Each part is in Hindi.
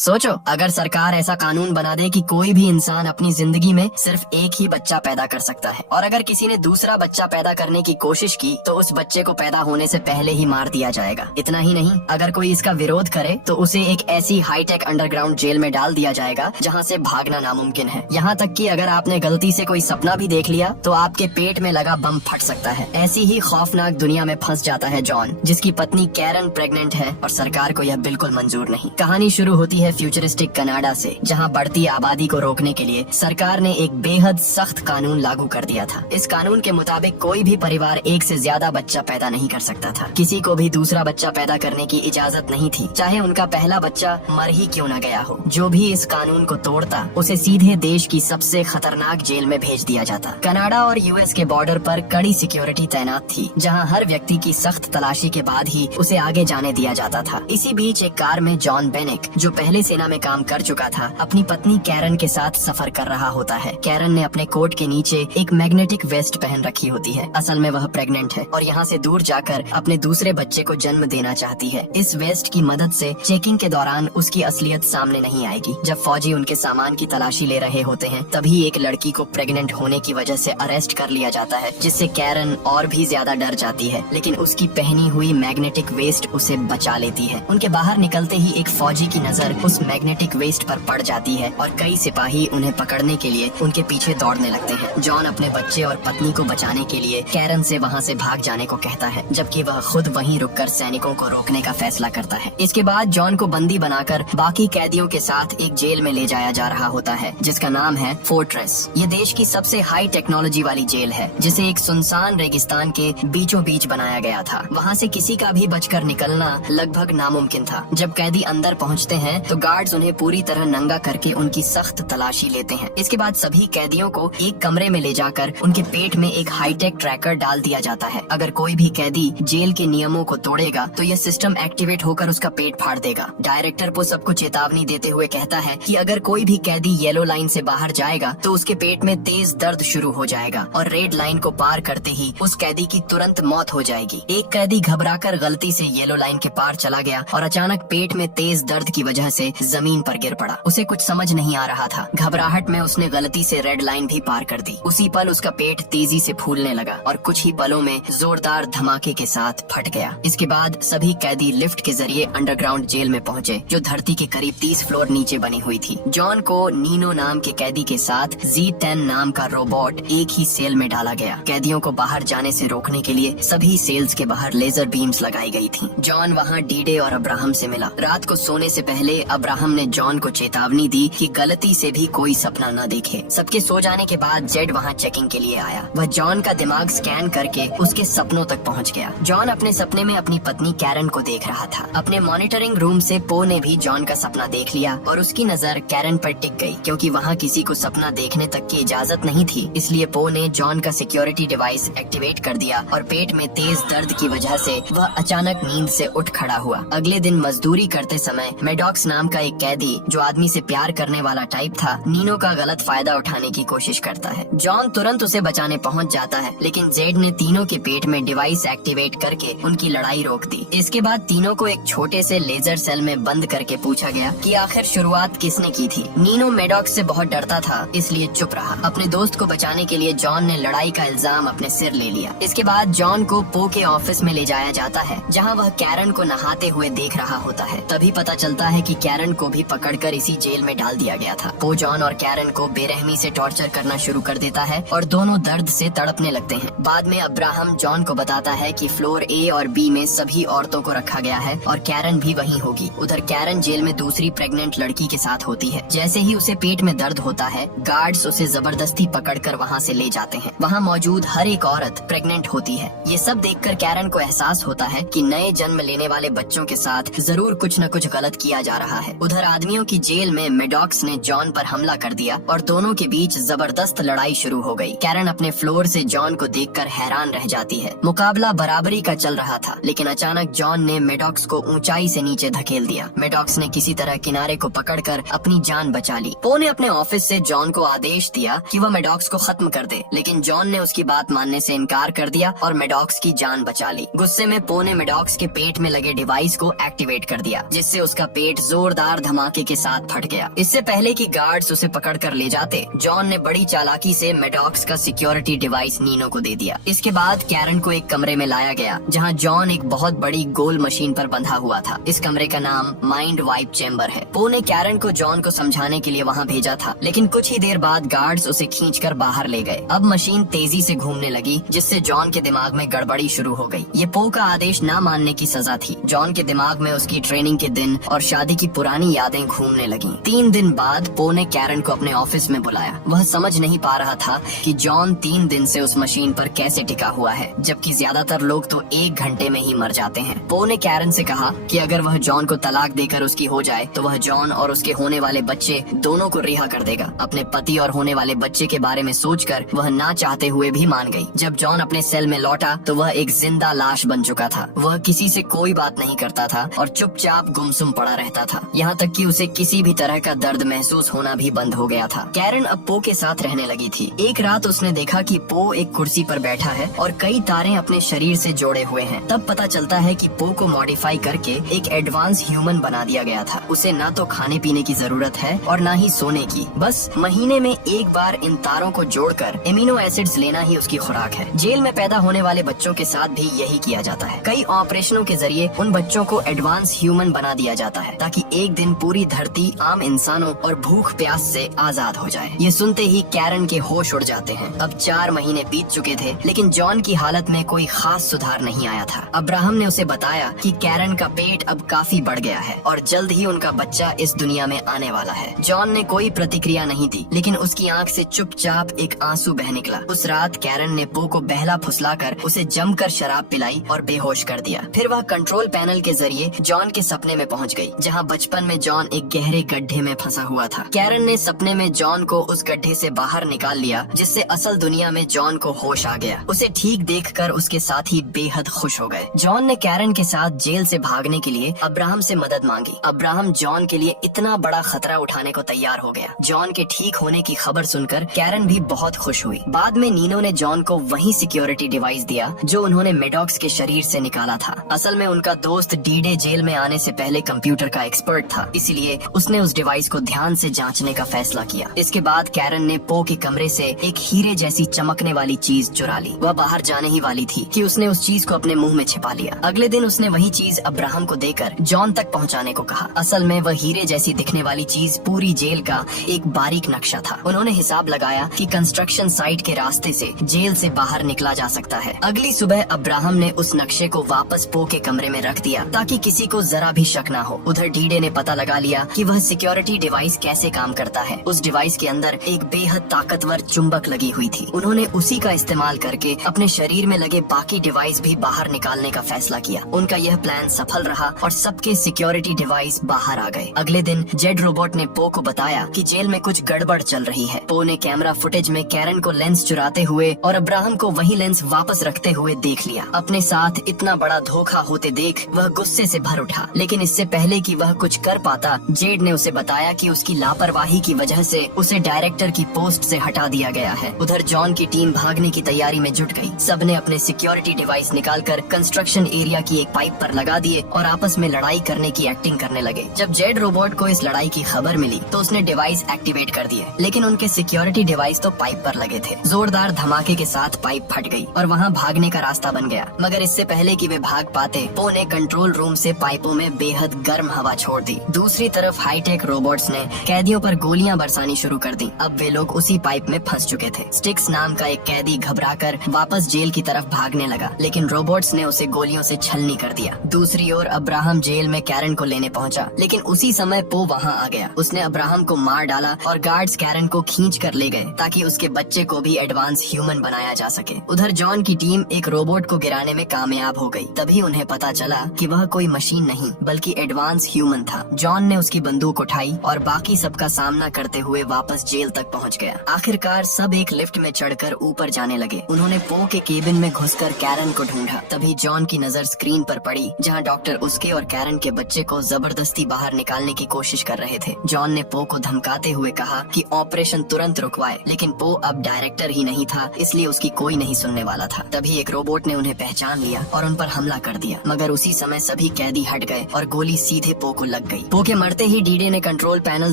सोचो, अगर सरकार ऐसा कानून बना दे कि कोई भी इंसान अपनी जिंदगी में सिर्फ एक ही बच्चा पैदा कर सकता है, और अगर किसी ने दूसरा बच्चा पैदा करने की कोशिश की तो उस बच्चे को पैदा होने से पहले ही मार दिया जाएगा। इतना ही नहीं, अगर कोई इसका विरोध करे तो उसे एक ऐसी हाईटेक अंडरग्राउंड जेल में डाल दिया जाएगा जहाँ से भागना नामुमकिन है। यहाँ तक कि अगर आपने गलती से कोई सपना भी देख लिया तो आपके पेट में लगा बम फट सकता है। ऐसी ही खौफनाक दुनिया में फंस जाता है जॉन, जिसकी पत्नी कैरन प्रेग्नेंट है और सरकार को यह बिल्कुल मंजूर नहीं। कहानी शुरू होती है फ्यूचरिस्टिक कनाडा से, जहां बढ़ती आबादी को रोकने के लिए सरकार ने एक बेहद सख्त कानून लागू कर दिया था। इस कानून के मुताबिक कोई भी परिवार एक से ज्यादा बच्चा पैदा नहीं कर सकता था। किसी को भी दूसरा बच्चा पैदा करने की इजाजत नहीं थी, चाहे उनका पहला बच्चा मर ही क्यों न गया हो। जो भी इस कानून को तोड़ता उसे सीधे देश की सबसे खतरनाक जेल में भेज दिया जाता। कनाडा और यूएस के बॉर्डर पर कड़ी सिक्योरिटी तैनात थी, जहाँ हर व्यक्ति की सख्त तलाशी के बाद ही उसे आगे जाने दिया जाता था। इसी बीच एक कार में जॉन बेनेक, जो पहले सेना में काम कर चुका था, अपनी पत्नी कैरन के साथ सफर कर रहा होता है। कैरन ने अपने कोट के नीचे एक मैग्नेटिक वेस्ट पहन रखी होती है। असल में वह प्रेग्नेंट है और यहाँ से दूर जाकर अपने दूसरे बच्चे को जन्म देना चाहती है। इस वेस्ट की मदद से चेकिंग के दौरान उसकी असलियत सामने नहीं आएगी। जब फौजी उनके सामान की तलाशी ले रहे होते हैं, तभी एक लड़की को प्रेग्नेंट होने की वजह से अरेस्ट कर लिया जाता है, जिससे कैरन और भी ज्यादा डर जाती है। लेकिन उसकी पहनी हुई मैग्नेटिक वेस्ट उसे बचा लेती है। उनके बाहर निकलते ही एक फौजी की नजर उस मैग्नेटिक वेस्ट पर पड़ जाती है और कई सिपाही उन्हें पकड़ने के लिए उनके पीछे दौड़ने लगते हैं। जॉन अपने बच्चे और पत्नी को बचाने के लिए कैरन से वहाँ से भाग जाने को कहता है, जबकि वह खुद वहीं रुककर सैनिकों को रोकने का फैसला करता है। इसके बाद जॉन को बंदी बनाकर बाकी कैदियों के साथ एक जेल में ले जाया जा रहा होता है, जिसका नाम है फोर्ट्रेस। ये देश की सबसे हाई टेक्नोलॉजी वाली जेल है, जिसे एक सुनसान रेगिस्तान के बीचों बीच बनाया गया था। वहाँ से किसी का भी बचकर निकलना लगभग नामुमकिन था। जब कैदी अंदर पहुँचते हैं तो गार्ड्स उन्हें पूरी तरह नंगा करके उनकी सख्त तलाशी लेते हैं। इसके बाद सभी कैदियों को एक कमरे में ले जाकर उनके पेट में एक हाईटेक ट्रैकर डाल दिया जाता है। अगर कोई भी कैदी जेल के नियमों को तोड़ेगा तो यह सिस्टम एक्टिवेट होकर उसका पेट फाड़ देगा। डायरेक्टर को सबको चेतावनी देते हुए कहता है कि अगर कोई भी कैदी येलो लाइन से बाहर जाएगा तो उसके पेट में तेज दर्द शुरू हो जाएगा और रेड लाइन को पार करते ही उस कैदी की तुरंत मौत हो जाएगी। एक कैदी घबराकर गलती से येलो लाइन के पार चला गया और अचानक पेट में तेज दर्द की वजह से जमीन पर गिर पड़ा। उसे कुछ समझ नहीं आ रहा था। घबराहट में उसने गलती से रेड लाइन भी पार कर दी। उसी पल उसका पेट तेजी से फूलने लगा और कुछ ही पलों में जोरदार धमाके के साथ फट गया। इसके बाद सभी कैदी लिफ्ट के जरिए अंडरग्राउंड जेल में पहुंचे, जो धरती के करीब 30 फ्लोर नीचे बनी हुई थी। जॉन को नीनो नाम के कैदी के साथ Z10 नाम का रोबोट एक ही सेल में डाला गया। कैदियों को बाहर जाने से रोकने के लिए सभी सेल्स के बाहर लेजर बीम्स लगाई गई थी। जॉन वहाँ डीडे और अब्राहम से मिला। रात को सोने से पहले अब्राहम ने जॉन को चेतावनी दी कि गलती से भी कोई सपना न देखे। सबके सो जाने के बाद जेड वहाँ चेकिंग के लिए आया। वह जॉन का दिमाग स्कैन करके उसके सपनों तक पहुँच गया। जॉन अपने सपने में अपनी पत्नी कैरन को देख रहा था। अपने मॉनिटरिंग रूम से पो ने भी जॉन का सपना देख लिया और उसकी नजर कैरन पर टिक गई। क्योंकि वहाँ किसी को सपना देखने तक की इजाजत नहीं थी, इसलिए पो ने जॉन का सिक्योरिटी डिवाइस एक्टिवेट कर दिया और पेट में तेज दर्द की वजह से वह अचानक नींद से उठ खड़ा हुआ। अगले दिन मजदूरी करते समय मेडॉक्स नाम का एक कैदी, जो आदमी से प्यार करने वाला टाइप था, नीनो का गलत फायदा उठाने की कोशिश करता है। जॉन तुरंत उसे बचाने पहुंच जाता है, लेकिन जेड ने तीनों के पेट में डिवाइस एक्टिवेट करके उनकी लड़ाई रोक दी। इसके बाद तीनों को एक छोटे से लेजर सेल में बंद करके पूछा गया कि आखिर शुरुआत किसने की थी। नीनो मेडॉक्स से बहुत डरता था, इसलिए चुप रहा। अपने दोस्त को बचाने के लिए जॉन ने लड़ाई का इल्जाम अपने सिर ले लिया। इसके बाद जॉन को पो के ऑफिस में ले जाया जाता है, जहाँ वह कैरन को नहाते हुए देख रहा होता है। तभी पता चलता है कि कैरन को भी पकड़कर इसी जेल में डाल दिया गया था। पो जॉन और कैरन को बेरहमी से टॉर्चर करना शुरू कर देता है और दोनों दर्द से तड़पने लगते हैं। बाद में अब्राहम जॉन को बताता है कि फ्लोर ए और बी में सभी औरतों को रखा गया है और कैरन भी वहीं होगी। उधर कैरन जेल में दूसरी प्रेग्नेंट लड़की के साथ होती है। जैसे ही उसे पेट में दर्द होता है, गार्ड्स उसे जबरदस्ती पकड़कर वहाँ से ले जाते हैं। वहाँ मौजूद हर एक औरत प्रेग्नेंट होती है। ये सब देखकर कैरन को एहसास होता है कि नए जन्म लेने वाले बच्चों के साथ जरूर कुछ न कुछ गलत किया जा रहा है। उधर आदमियों की जेल में मेडॉक्स ने जॉन पर हमला कर दिया और दोनों के बीच जबरदस्त लड़ाई शुरू हो गई। कैरन अपने फ्लोर से जॉन को देखकर हैरान रह जाती है। मुकाबला बराबरी का चल रहा था, लेकिन अचानक जॉन ने मेडॉक्स को ऊंचाई से नीचे धकेल दिया। मेडॉक्स ने किसी तरह किनारे को पकड़कर अपनी जान बचा ली। पो ने अपने ऑफिस से जॉन को आदेश दिया कि वह मेडॉक्स को खत्म कर दे, लेकिन जॉन ने उसकी बात मानने से इनकार कर दिया और मेडॉक्स की जान बचा ली। गुस्से में पो ने मेडॉक्स के पेट में लगे डिवाइस को एक्टिवेट कर दिया, जिससे उसका पेट जोर जोरदार धमाके के साथ फट गया। इससे पहले कि गार्ड्स उसे पकड़कर ले जाते, जॉन ने बड़ी चालाकी से मेडॉक्स का सिक्योरिटी डिवाइस नीनो को दे दिया। इसके बाद कैरन को एक कमरे में लाया गया जहां जॉन एक बहुत बड़ी गोल मशीन पर बंधा हुआ था। इस कमरे का नाम माइंड वाइप चेम्बर है। पो ने कैरन को जॉन को समझाने के लिए वहां भेजा था, लेकिन कुछ ही देर बाद गार्ड्स उसे खींचकर बाहर ले गए। अब मशीन तेजी से घूमने लगी, जिससे जॉन के दिमाग में गड़बड़ी शुरू हो गई। ये पो का आदेश न मानने की सजा थी। जॉन के दिमाग में उसकी ट्रेनिंग के दिन और शादी की पुरानी यादें घूमने लगी। 3 दिन बाद पो ने कैरन को अपने ऑफिस में बुलाया। वह समझ नहीं पा रहा था कि जॉन 3 दिन से उस मशीन पर कैसे टिका हुआ है, जबकि ज्यादातर लोग तो 1 घंटे में ही मर जाते हैं। पो ने कैरन से कहा कि अगर वह जॉन को तलाक देकर उसकी हो जाए तो वह जॉन और उसके होने वाले बच्चे दोनों को रिहा कर देगा। अपने पति और होने वाले बच्चे के बारे में सोचकर वह ना चाहते हुए भी मान गई। जब जॉन अपने सेल में लौटा तो वह एक जिंदा लाश बन चुका था। वह किसी से कोई बात नहीं करता था और चुपचाप गुमसुम पड़ा रहता था, यहाँ तक कि उसे किसी भी तरह का दर्द महसूस होना भी बंद हो गया था। कैरन अब पो के साथ रहने लगी थी। एक रात उसने देखा कि पो एक कुर्सी पर बैठा है और कई तारें अपने शरीर से जोड़े हुए हैं। तब पता चलता है कि पो को मॉडिफाई करके एक एडवांस ह्यूमन बना दिया गया था। उसे ना तो खाने पीने की जरूरत है और ना ही सोने की। बस महीने में एक बार इन तारों को जोड़कर एमिनो एसिड्स लेना ही उसकी खुराक है। जेल में पैदा होने वाले बच्चों के साथ भी यही किया जाता है। कई ऑपरेशनों के जरिए उन बच्चों को एडवांस ह्यूमन बना दिया जाता है ताकि एक दिन पूरी धरती आम इंसानों और भूख प्यास से आजाद हो जाए। ये सुनते ही कैरन के होश उड़ जाते हैं। अब 4 महीने बीत चुके थे, लेकिन जॉन की हालत में कोई खास सुधार नहीं आया था। अब्राहम ने उसे बताया कि कैरन का पेट अब काफी बढ़ गया है और जल्द ही उनका बच्चा इस दुनिया में आने वाला है। जॉन ने कोई प्रतिक्रिया नहीं दी, लेकिन उसकी आंख से चुपचाप एक आंसू बह निकला। उस रात कैरन ने पो को बहला फुसलाकर उसे जमकर शराब पिलाई और बेहोश कर दिया। फिर वह कंट्रोल पैनल के जरिए जॉन के सपने में पहुंच गई, जहां बचपन में जॉन एक गहरे गड्ढे में फंसा हुआ था। कैरन ने सपने में जॉन को उस गड्ढे से बाहर निकाल लिया, जिससे असल दुनिया में जॉन को होश आ गया। उसे ठीक देखकर उसके साथी बेहद खुश हो गए। जॉन ने कैरन के साथ जेल से भागने के लिए अब्राहम से मदद मांगी। अब्राहम जॉन के लिए इतना बड़ा खतरा उठाने को तैयार हो गया। जॉन के ठीक होने की खबर सुनकर कैरन भी बहुत खुश हुई। बाद में नीनो ने जॉन को वही सिक्योरिटी डिवाइस दिया जो उन्होंने मेडॉक्स के शरीर से निकाला था। असल में उनका दोस्त डीडे जेल में आने से पहले कंप्यूटर का एक्सपर्ट था, इसलिए उसने उस डिवाइस को ध्यान से जांचने का फैसला किया। इसके बाद कैरन ने पो के कमरे से एक हीरे जैसी चमकने वाली चीज चुरा ली। वह बाहर जाने ही वाली थी कि उसने उस चीज को अपने मुंह में छिपा लिया। अगले दिन उसने वही चीज अब्राहम को देकर जॉन तक पहुंचाने को कहा। असल में वह हीरे जैसी दिखने वाली चीज पूरी जेल का एक बारीक नक्शा था। उन्होंने हिसाब लगाया कि कंस्ट्रक्शन साइट के रास्ते से जेल से बाहर निकला जा सकता है। अगली सुबह अब्राहम ने उस नक्शे को वापस पो के कमरे में रख दिया ताकि किसी को जरा भी शक न हो। उधर डीडे ने पता लगा लिया कि वह सिक्योरिटी डिवाइस कैसे काम करता है। उस डिवाइस के अंदर एक बेहद ताकतवर चुंबक लगी हुई थी। उन्होंने उसी का इस्तेमाल करके अपने शरीर में लगे बाकी डिवाइस भी बाहर निकालने का फैसला किया। उनका यह प्लान सफल रहा और सबके सिक्योरिटी डिवाइस बाहर आ गए। अगले दिन जेड रोबोट ने पो को बताया कि जेल में कुछ गड़बड़ चल रही है। पो ने कैमरा फुटेज में कैरन को लेंस चुराते हुए और अब्राहम को वही लेंस वापस रखते हुए देख लिया। अपने साथ इतना बड़ा धोखा होते देख वह गुस्से से भर उठा, लेकिन इससे पहले कि वह कुछ कर पाता, जेड ने उसे बताया कि उसकी लापरवाही की वजह से उसे डायरेक्टर की पोस्ट से हटा दिया गया है। उधर जॉन की टीम भागने की तैयारी में जुट गई। सबने अपने सिक्योरिटी डिवाइस निकालकर कंस्ट्रक्शन एरिया की एक पाइप पर लगा दिए और आपस में लड़ाई करने की एक्टिंग करने लगे। जब जेड रोबोट को इस लड़ाई की खबर मिली तो उसने डिवाइस एक्टिवेट कर दिए, लेकिन उनके सिक्योरिटी डिवाइस तो पाइप पर लगे थे। जोरदार धमाके के साथ पाइप फट गई और वहाँ भागने का रास्ता बन गया। मगर इससे पहले कि वे भाग पाते, पो ने कंट्रोल रूम से पाइपों में बेहद गर्म हवा छोड़ दी। दूसरी तरफ हाईटेक रोबोट्स ने कैदियों पर गोलियां बरसानी शुरू कर दी। अब वे लोग उसी पाइप में फंस चुके थे। स्टिक्स नाम का एक कैदी घबराकर वापस जेल की तरफ भागने लगा, लेकिन रोबोट्स ने उसे गोलियों से छलनी कर दिया। दूसरी ओर अब्राहम जेल में कैरन को लेने पहुंचा, लेकिन उसी समय पो वहां आ गया। उसने अब्राहम को मार डाला और गार्ड्स कैरन को खींच कर ले गए ताकि उसके बच्चे को भी एडवांस ह्यूमन बनाया जा सके। उधर जॉन की टीम एक रोबोट को गिराने में कामयाब हो गई। तभी उन्हें पता चला कि वह कोई मशीन नहीं बल्कि एडवांस ह्यूमन था। जॉन ने उसकी बंदूक उठाई और बाकी सबका सामना करते हुए वापस जेल तक पहुंच गया। आखिरकार सब एक लिफ्ट में चढ़कर ऊपर जाने लगे। उन्होंने पो के केबिन में घुसकर कैरन को ढूंढा। तभी जॉन की नजर स्क्रीन पर पड़ी, जहां डॉक्टर उसके और कैरन के बच्चे को जबरदस्ती बाहर निकालने की कोशिश कर रहे थे। जॉन ने पो को धमकाते हुए कहा कि ऑपरेशन तुरंत रुकवाए, लेकिन पो अब डायरेक्टर ही नहीं था, इसलिए उसकी कोई नहीं सुनने वाला था। तभी एक रोबोट ने उन्हें पहचान लिया और उन पर हमला कर दिया, मगर उसी समय सभी कैदी हट गए और गोली सीधे पो को लग गई। पो के मरते ही डीडे ने कंट्रोल पैनल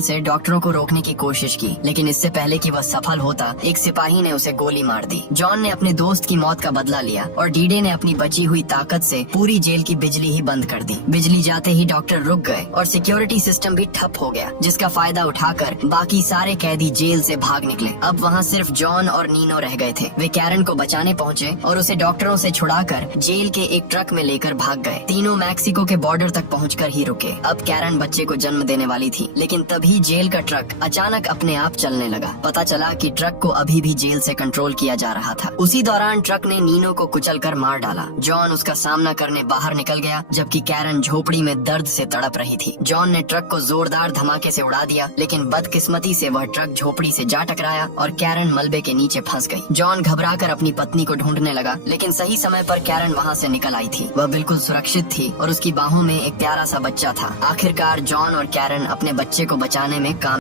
से डॉक्टरों को रोकने की कोशिश की, लेकिन इससे पहले कि वह सफल होता, एक सिपाही ने उसे गोली मार दी। जॉन ने अपने दोस्त की मौत का बदला लिया और डीडे ने अपनी बची हुई ताकत से पूरी जेल की बिजली ही बंद कर दी। बिजली जाते ही डॉक्टर रुक गए और सिक्योरिटी सिस्टम भी ठप हो गया, जिसका फायदा उठाकर बाकी सारे कैदी जेल से भाग निकले। अब वहाँ सिर्फ जॉन और नीनो रह गए थे। वे कैरन को बचाने पहुँचे और उसे डॉक्टरों से छुड़ाकर जेल के एक ट्रक में लेकर भाग गए। तीनों मैक्सिको के बॉर्डर तक पहुंचकर ही रुके। अब कैरन बच्चे को जन्म देने वाली थी, लेकिन तभी जेल का ट्रक अचानक अपने आप चलने लगा। पता चला कि ट्रक को अभी भी जेल से कंट्रोल किया जा रहा था। उसी दौरान ट्रक ने नीनो को कुचलकर मार डाला। जॉन उसका सामना करने बाहर निकल गया, जबकि कैरन झोपड़ी में दर्द से तड़प रही थी। जॉन ने ट्रक को जोरदार धमाके से उड़ा दिया, लेकिन बदकिस्मती से वह ट्रक झोपड़ी से जा टकराया और कैरन मलबे के नीचे फंस गई। जॉन घबराकर अपनी पत्नी को ढूंढने लगा, लेकिन सही समय पर कैरन वहाँ से निकल आई थी। वह बिल्कुल सुरक्षित थी और उसकी बाहों में एक प्यारा सा बच्चा था। आखिरकार जॉन और कैरन अपने बच्चे को बचाने में कामयाब